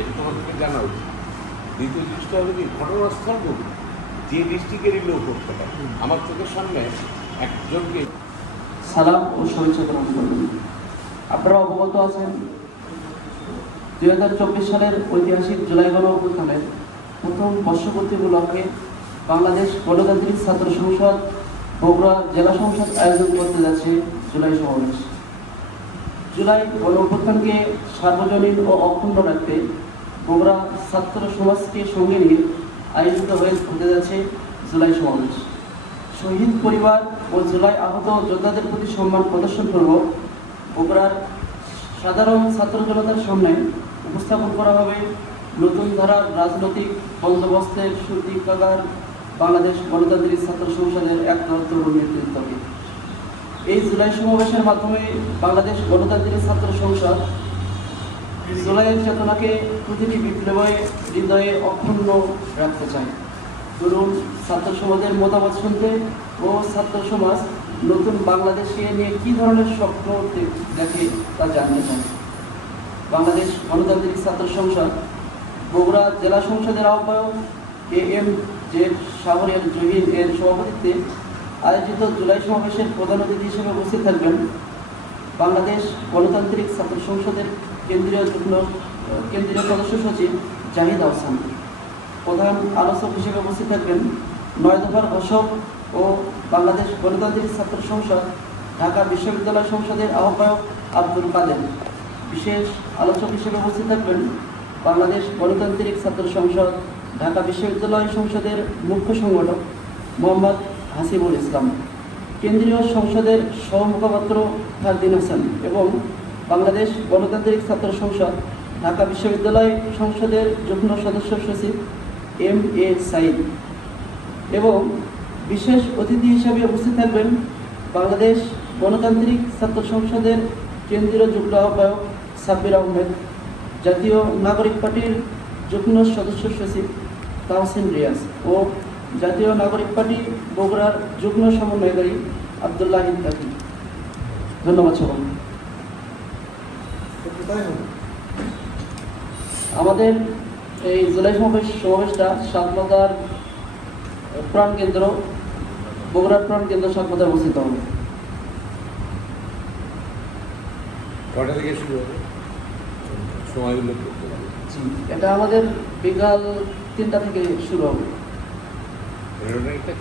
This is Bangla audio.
এটা তোমাদেরকে জানা উচিত। দ্বিতীয় জিনিসটা হবে কি, ঘটনাস্থলগুলো যে ডিস্ট্রিক্টেরই লোক করতে পারে। আমার চোখের সামনে একজনকে সালাম ও শুভেচ্ছা গ্রহণ করবেন। আপনারা অবগত আছেন 2024 সালের ঐতিহাসিক জুলাই গণঅভ্যুত্থানের প্রথম বর্ষপূর্তি উপলক্ষে বাংলাদেশ গণতান্ত্রিক ছাত্র সংসদ বগুড়া জেলা সংসদ আয়োজন করতে যাচ্ছে জুলাই সমাবেশ। জুলাই গণঅভ্যুত্থানকে সার্বজনীন ও অক্ষুণ্ণ রাখতে বগুড়া ছাত্র সমাজকে সঙ্গে নিয়ে আয়োজিত হতে যাচ্ছে জুলাই সমাবেশ। শহীদ পরিবার ও জুলাই আহত যোদ্ধাদের প্রতি সম্মান প্রদর্শনপূর্বক বগুড়ার সাধারণ ছাত্র জনতার সামনে উপস্থাপন করা হবে নতুন ধারার রাজনৈতিক বন্দোবস্তের সূতিকাগার বাংলাদেশ গণতান্ত্রিক ছাত্র সংসদের এক তরুণ নেতৃত্বকে। এই জুলাই সমাবেশের মাধ্যমে বাংলাদেশ গণতান্ত্রিক ছাত্র সংসদ জুলাইয়ের চেতনাকে প্রতিটি বিপ্লবী হৃদয়ে অক্ষুণ্ণ রাখতে চায়। তরুণ ছাত্র সমাজের মতামত শুনতে ও ছাত্র সমাজ নতুন বাংলাদেশকে নিয়ে কী ধরনের স্বপ্ন দেখে তা জানতে চায়। বাংলাদেশ গণতান্ত্রিক ছাত্র সংসদ বগুড়া জেলা সংসদের আহ্বায়ক AMZ শাহরিয়ার জহির এর সভাপতিত্বে আয়োজিত জুলাই সমাবেশের প্রধান অতিথি হিসেবে উপস্থিত থাকবেন বাংলাদেশ গণতান্ত্রিক ছাত্র সংসদের কেন্দ্রীয় সদস্য সচিব জাহিদ আহসান। প্রধান আলোচক হিসেবে উপস্থিত থাকবেন 9 দফার ঘোষক ও বাংলাদেশ গণতান্ত্রিক ছাত্র সংসদ ঢাকা বিশ্ববিদ্যালয় সংসদের আহ্বায়ক আব্দুল কাদের। বিশেষ আলোচক হিসেবে উপস্থিত থাকবেন বাংলাদেশ গণতান্ত্রিক ছাত্র সংসদ ঢাকা বিশ্ববিদ্যালয় সংসদের মুখ্য সংগঠক মোহাম্মদ হাসিবুল ইসলাম, কেন্দ্রীয় সংসদের সহমুখপাত্র ফারদিন হাসান এবং বাংলাদেশ গণতান্ত্রিক ছাত্র সংসদ ঢাকা বিশ্ববিদ্যালয় সংসদের যুগ্ম সদস্য সচিব MA সাইদ। এবং বিশেষ অতিথি হিসেবে উপস্থিত থাকবেন বাংলাদেশ গণতান্ত্রিক ছাত্র সংসদের কেন্দ্রীয় যুগ্ম আহ্বায়ক সাব্বির আহমেদ, জাতীয় নাগরিক পার্টির যুগ্ম সদস্য সচিব তাহসিন রিয়াজ ও জাতীয় নাগরিক পার্টি বগুড়ার যুগ্ম সমন্বয়কারী আব্দুল্লাহ ইত্তাকি। ধন্যবাদ সবাই। আমাদের এই জুলাই সমাবেশটা সাতমাতার প্রাণকেন্দ্র বগুড়ার প্রাণকেন্দ্র সাতমাতায় অবস্থিত হবে। কটা থেকে শুরু হবে, সময়গুলো করতে হবে? এটা আমাদের বিকাল 3টা থেকে শুরু হবে। একটা